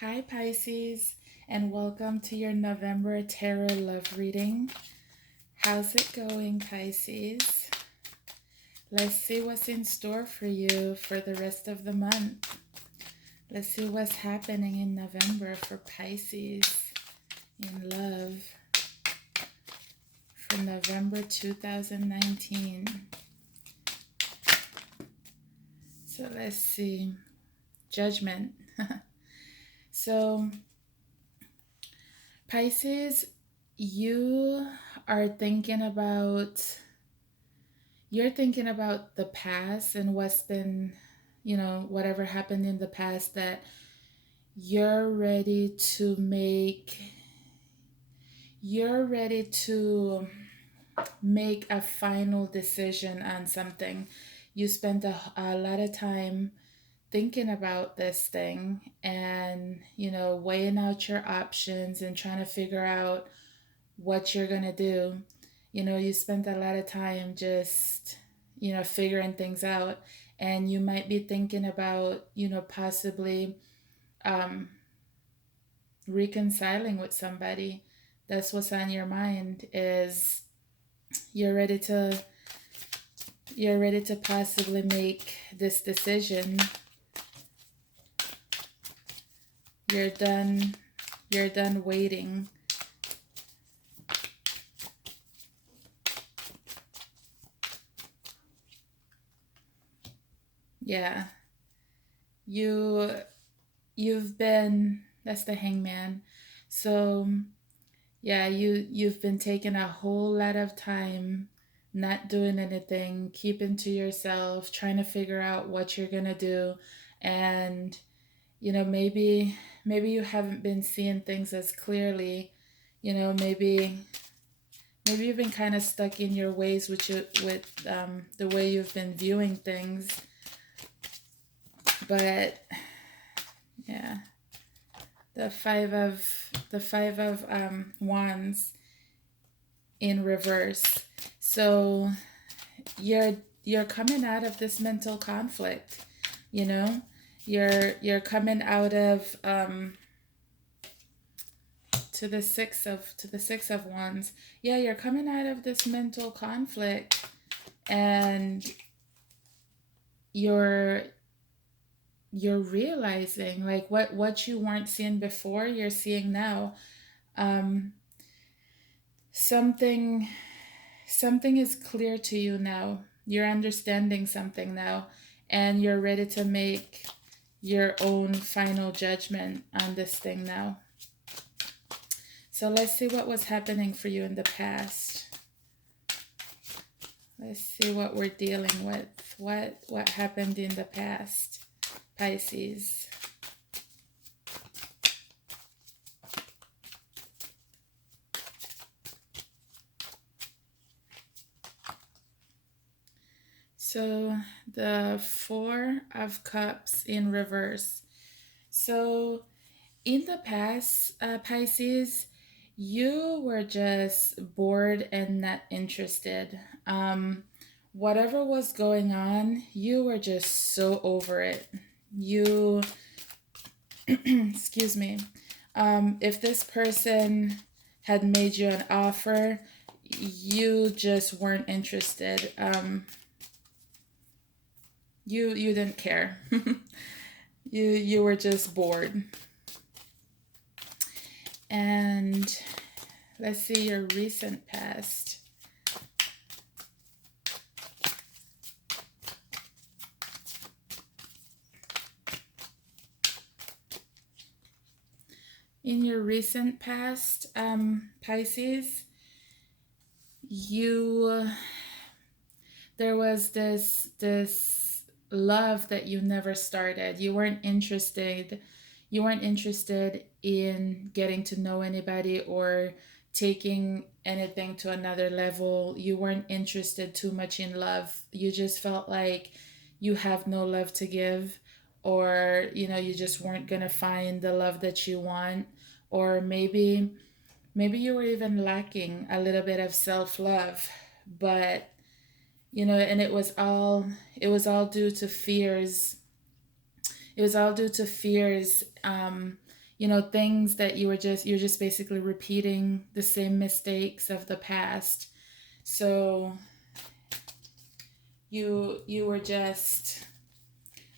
Hi, Pisces, and welcome to your November tarot love reading. How's it going, Pisces? Let's see what's in store for you for the rest of the month. Let's see what's happening in November for Pisces in love for November 2019. So let's see. Judgment. So, Pisces, you are thinking about you're thinking about the past and what's been, whatever happened in the past, that you're ready to make you're ready to make a final decision on something. You spent a lot of time thinking about this thing and, weighing out your options and trying to figure out what you're going to do. You spent a lot of time just, figuring things out. And you might be thinking about, possibly um, reconciling with somebody. That's what's on your mind, is you're ready to you're ready to possibly make this decision. You're done waiting. Yeah. You you've been That's the hangman. So, yeah, you've been taking a whole lot of time not doing anything, keeping to yourself, trying to figure out what you're going to do. And, maybe you haven't been seeing things as clearly. Maybe you've been kind of stuck in your ways with the way you've been viewing things. But yeah, the five of wands in reverse. So you're coming out of this mental conflict. You know, you're coming out of to the six of wands. Yeah, you're coming out of this mental conflict, and you're you're realizing, like, what you weren't seeing before, you're seeing now. um something something is clear to you now. You're understanding something now, and you're ready to make your own final judgment on this thing now. So let's see what was happening for you in the past. Let's see what we're dealing with. What happened in the past, Pisces? So the Four of Cups in reverse. So in the past, Pisces, you were just bored and not interested. Whatever was going on, you were just so over it. You, excuse me, if this person had made you an offer, you just weren't interested. You didn't care. You were just bored. And let's see your recent past. In your recent past, Pisces, you there was this love that you never started. You weren't interested in getting to know anybody or taking anything to another level. You weren't interested too much in love. You just felt like you have no love to give, or you just weren't going to find the love that you want. Or maybe you were even lacking a little bit of self-love. But and it was all due to fears. It was all due to fears, things that you're just basically repeating the same mistakes of the past. So you were just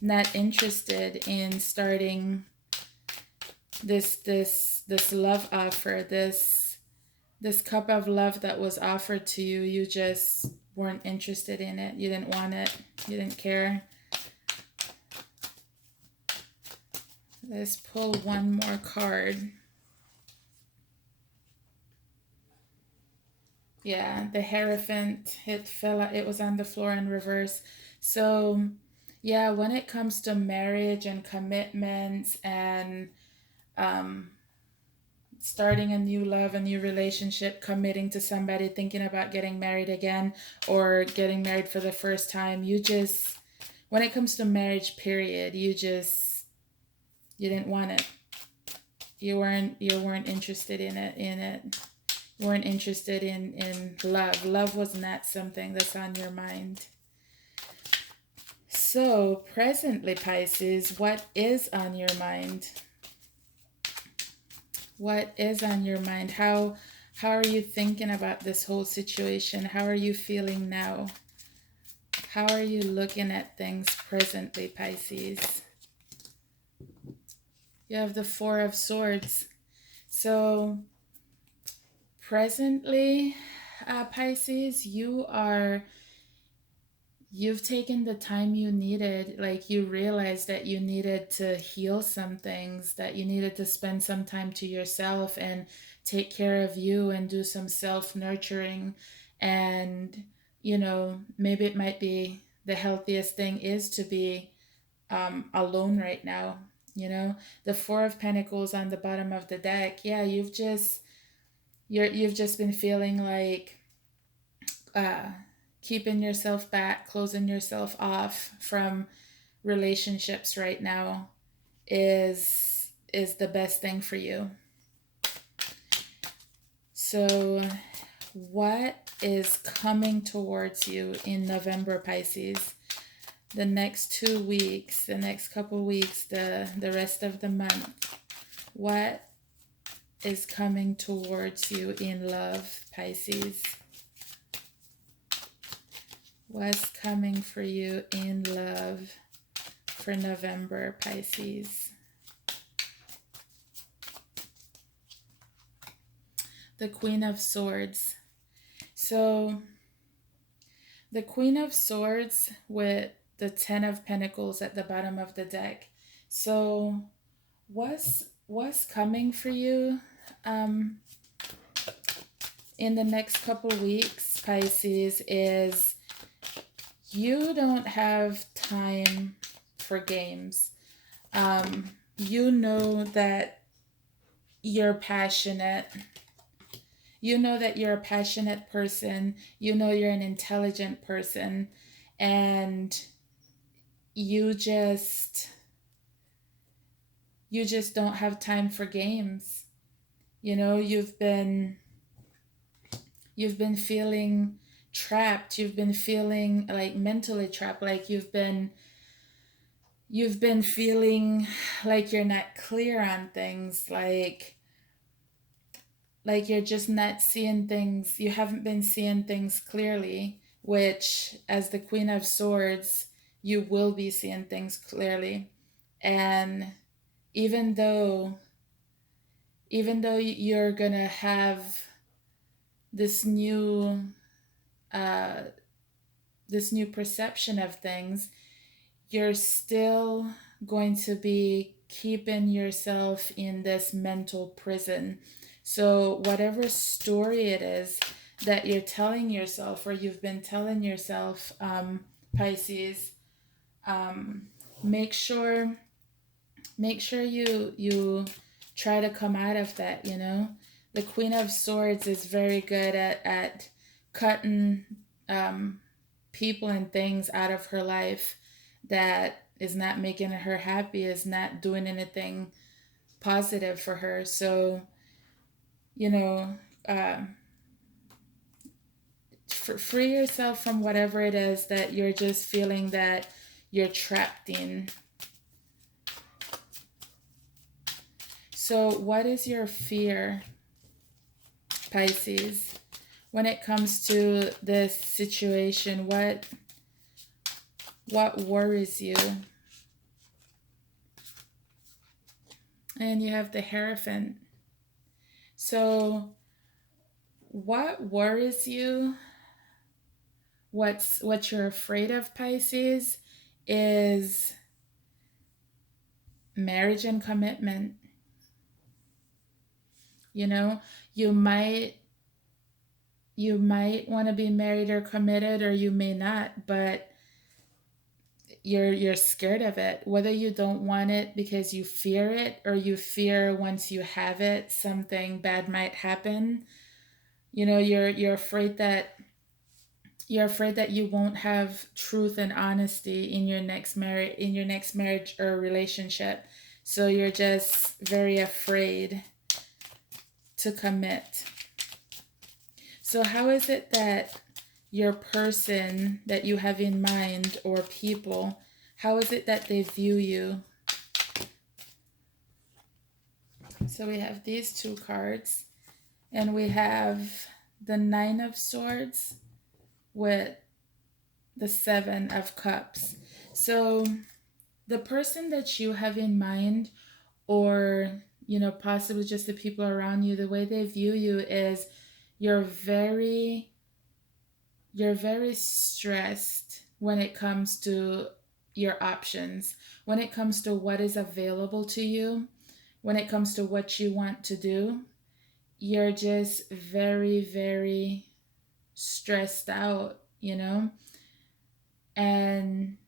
not interested in starting this love offer, this cup of love that was offered to you. You just weren't interested in it. You didn't want it. You didn't care. Let's pull one more card. Yeah, the Hierophant, it was on the floor in reverse. So, yeah, when it comes to marriage and commitments and um, starting a new love, a new relationship, committing to somebody, thinking about getting married again or getting married for the first time, when it comes to marriage, period, you didn't want it. You weren't interested in it. You weren't interested in love. Love was not something that's on your mind. So, presently, Pisces, what is on your mind? What is on your mind? How are you thinking about this whole situation? How are you feeling now? How are you looking at things presently, Pisces? You have the Four of Swords. So, presently, Pisces, you've taken the time you needed. Like, you realized that you needed to heal some things, that you needed to spend some time to yourself and take care of you and do some self nurturing. And, maybe it might be the healthiest thing is to be alone right now. The Four of Pentacles on the bottom of the deck. Yeah, you've just been feeling like uh, keeping yourself back, closing yourself off from relationships right now is the best thing for you. So, what is coming towards you in November, Pisces? The next 2 weeks, the next couple weeks, the rest of the month. What is coming towards you in love, Pisces? What's coming for you in love for November, Pisces? The Queen of Swords. So, the Queen of Swords with the Ten of Pentacles at the bottom of the deck. So, what's coming for you in the next couple weeks, Pisces, is you don't have time for games. You know that you're passionate. You know that you're a passionate person. You know you're an intelligent person. And you just don't have time for games. You've been feeling trapped. You've been feeling like mentally trapped, like you've been feeling like you're not clear on things, like you're just not seeing things. You haven't been seeing things clearly, which, as the Queen of Swords, you will be seeing things clearly. And even though you're gonna have this new perception of things, you're still going to be keeping yourself in this mental prison. So whatever story it is that you're telling yourself, or you've been telling yourself, Pisces, make sure you try to come out of that. The Queen of Swords is very good at cutting people and things out of her life that is not making her happy, is not doing anything positive for her. So, you know, uh, free yourself from whatever it is that you're just feeling that you're trapped in. So what is your fear, Pisces, when it comes to this situation? What worries you? And you have the Hierophant. So what worries you, what you're afraid of, Pisces, is marriage and commitment. You know, you might you might want to be married or committed, or you may not, but you're scared of it, whether you don't want it because you fear it, or you fear once you have it something bad might happen. You know, you're afraid that you won't have truth and honesty in your next marriage or relationship. So you're just very afraid to commit. So how is it that your person that you have in mind, or people, how is it that they view you? So we have these two cards, and we have the Nine of Swords with the Seven of Cups. So the person that you have in mind, or possibly just the people around you, the way they view you is you're very you're very stressed when it comes to your options, when it comes to what is available to you, when it comes to what you want to do. You're just very, very stressed out, and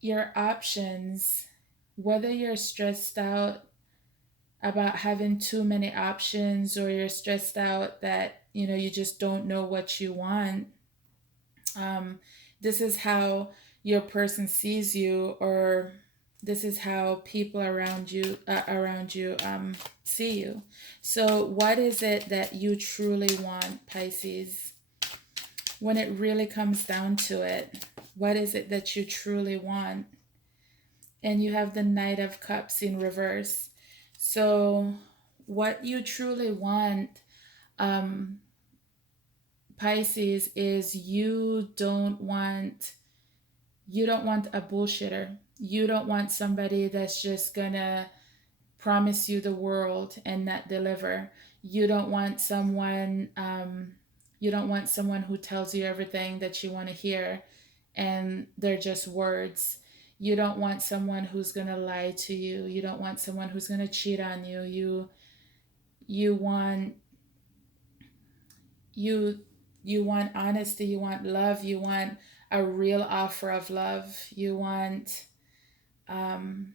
your options, whether you're stressed out about having too many options, or you're stressed out that you just don't know what you want. This is how your person sees you, or this is how people around you see you. So what is it that you truly want, Pisces? When it really comes down to it, what is it that you truly want? And you have the Knight of Cups in reverse. So what you truly want, um, Pisces, is you don't want a bullshitter. You don't want somebody that's just gonna promise you the world and not deliver. You don't want someone who tells you everything that you want to hear, and they're just words. You don't want someone who's gonna lie to you. You don't want someone who's gonna cheat on you. You want you you want honesty. You want love. You want a real offer of love. Um,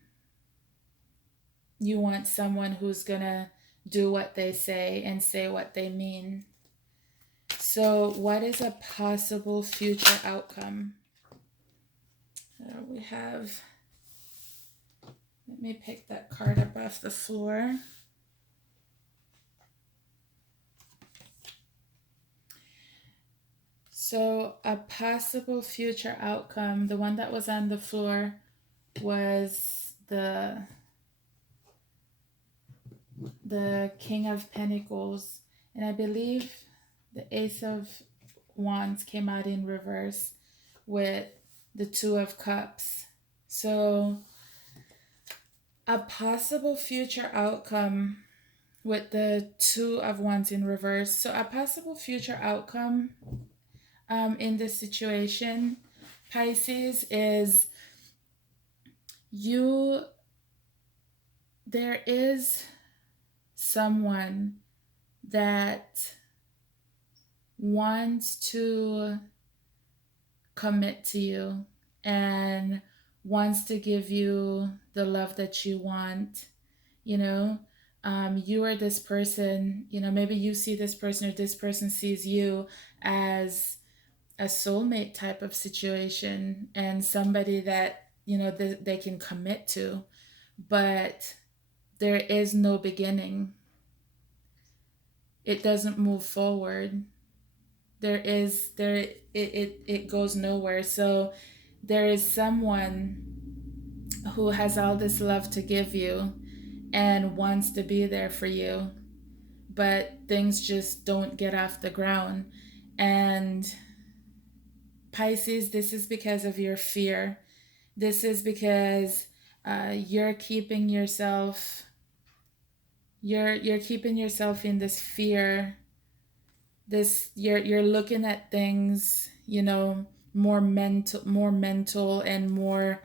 you want someone who's gonna do what they say and say what they mean. So, what is a possible future outcome? We have, let me pick that card up off the floor. So, a possible future outcome, the one that was on the floor was the King of Pentacles, and I believe the Ace of Wands came out in reverse with the Two of Cups. So a possible future outcome with the Two of Wands in reverse. So a possible future outcome in this situation, Pisces, is there is someone that wants to commit to you and wants to give you the love that you want. you know you are this person, maybe you see this person, or this person sees you as a soulmate type of situation, and somebody that they can commit to, but there is no beginning. It doesn't move forward. It goes nowhere. So there is someone who has all this love to give you and wants to be there for you, but things just don't get off the ground. And Pisces, this is because of your fear. This is because you're keeping yourself you're keeping yourself in this fear. This you're looking at things, more mental and more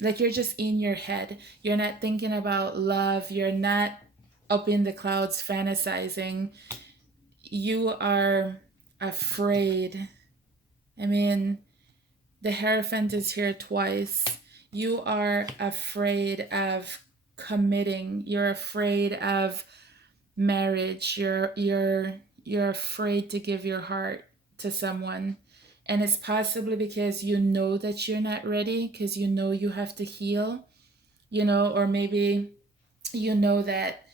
like you're just in your head. You're not thinking about love. You're not up in the clouds fantasizing. You are afraid. I mean, the Hierophant is here twice. You are afraid of committing. You're afraid of marriage. You're afraid to give your heart to someone. And it's possibly because you know that you're not ready, because you know you have to heal, or maybe you know that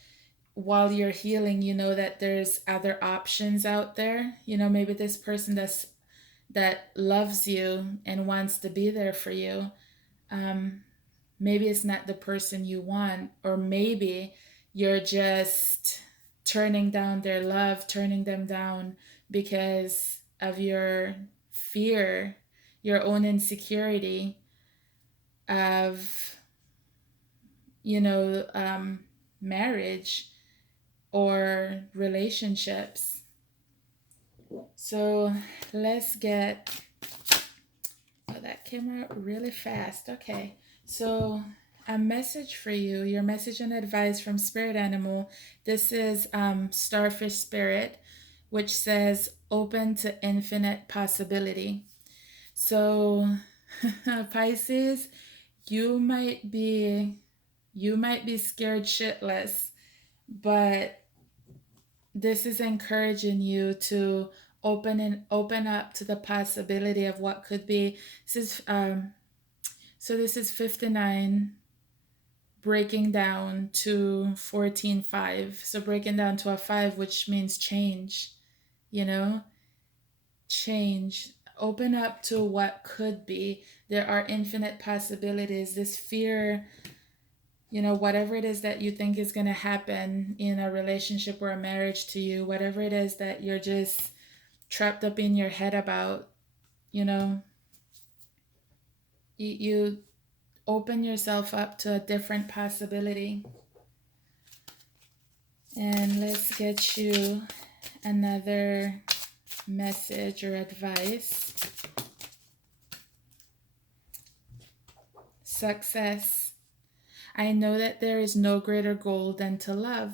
while you're healing, you know that there's other options out there. Maybe this person that loves you and wants to be there for you, um, maybe it's not the person you want, or maybe you're just turning down their love, turning them down because of your fear, your own insecurity of, marriage or relationships. So let's get, oh, that came out really fast. Okay. So a message for you, your message and advice from Spirit Animal. This is Starfish Spirit, which says open to infinite possibility. So Pisces, you might be scared shitless, but this is encouraging you to open up to the possibility of what could be. This is 59 breaking down to 14.5. So breaking down to a 5, which means change, change. Open up to what could be. There are infinite possibilities. This fear, whatever it is that you think is going to happen in a relationship or a marriage to you, whatever it is that you're just trapped up in your head about, you open yourself up to a different possibility. And let's get you another message or advice. Success. I know that there is no greater goal than to love.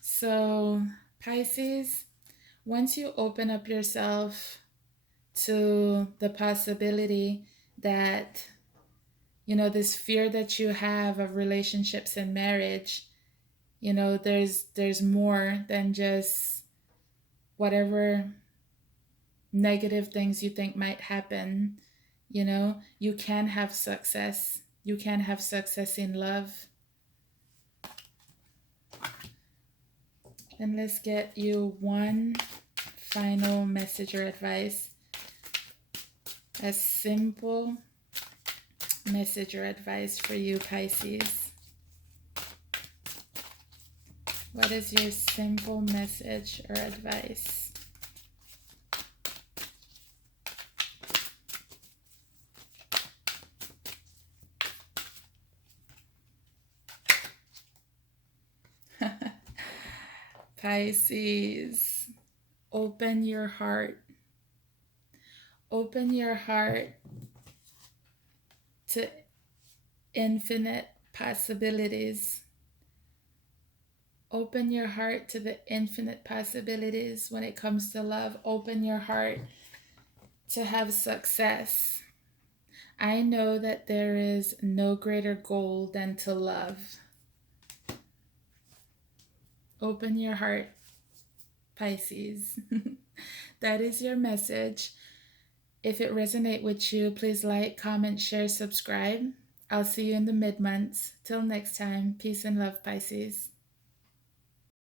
So, Pisces, once you open up yourself to the possibility that, this fear that you have of relationships and marriage, there's more than just whatever negative things you think might happen. You can have success. You can have success in love. And let's get you one final message or advice. A simple message or advice for you, Pisces. What is your simple message or advice? Pisces, open your heart. Open your heart to infinite possibilities. Open your heart to the infinite possibilities when it comes to love. Open your heart to have success. I know that there is no greater goal than to love. Open your heart, Pisces. That is your message. If it resonates with you, please like, comment, share, subscribe. I'll see you in the mid-months. Till next time, peace and love, Pisces.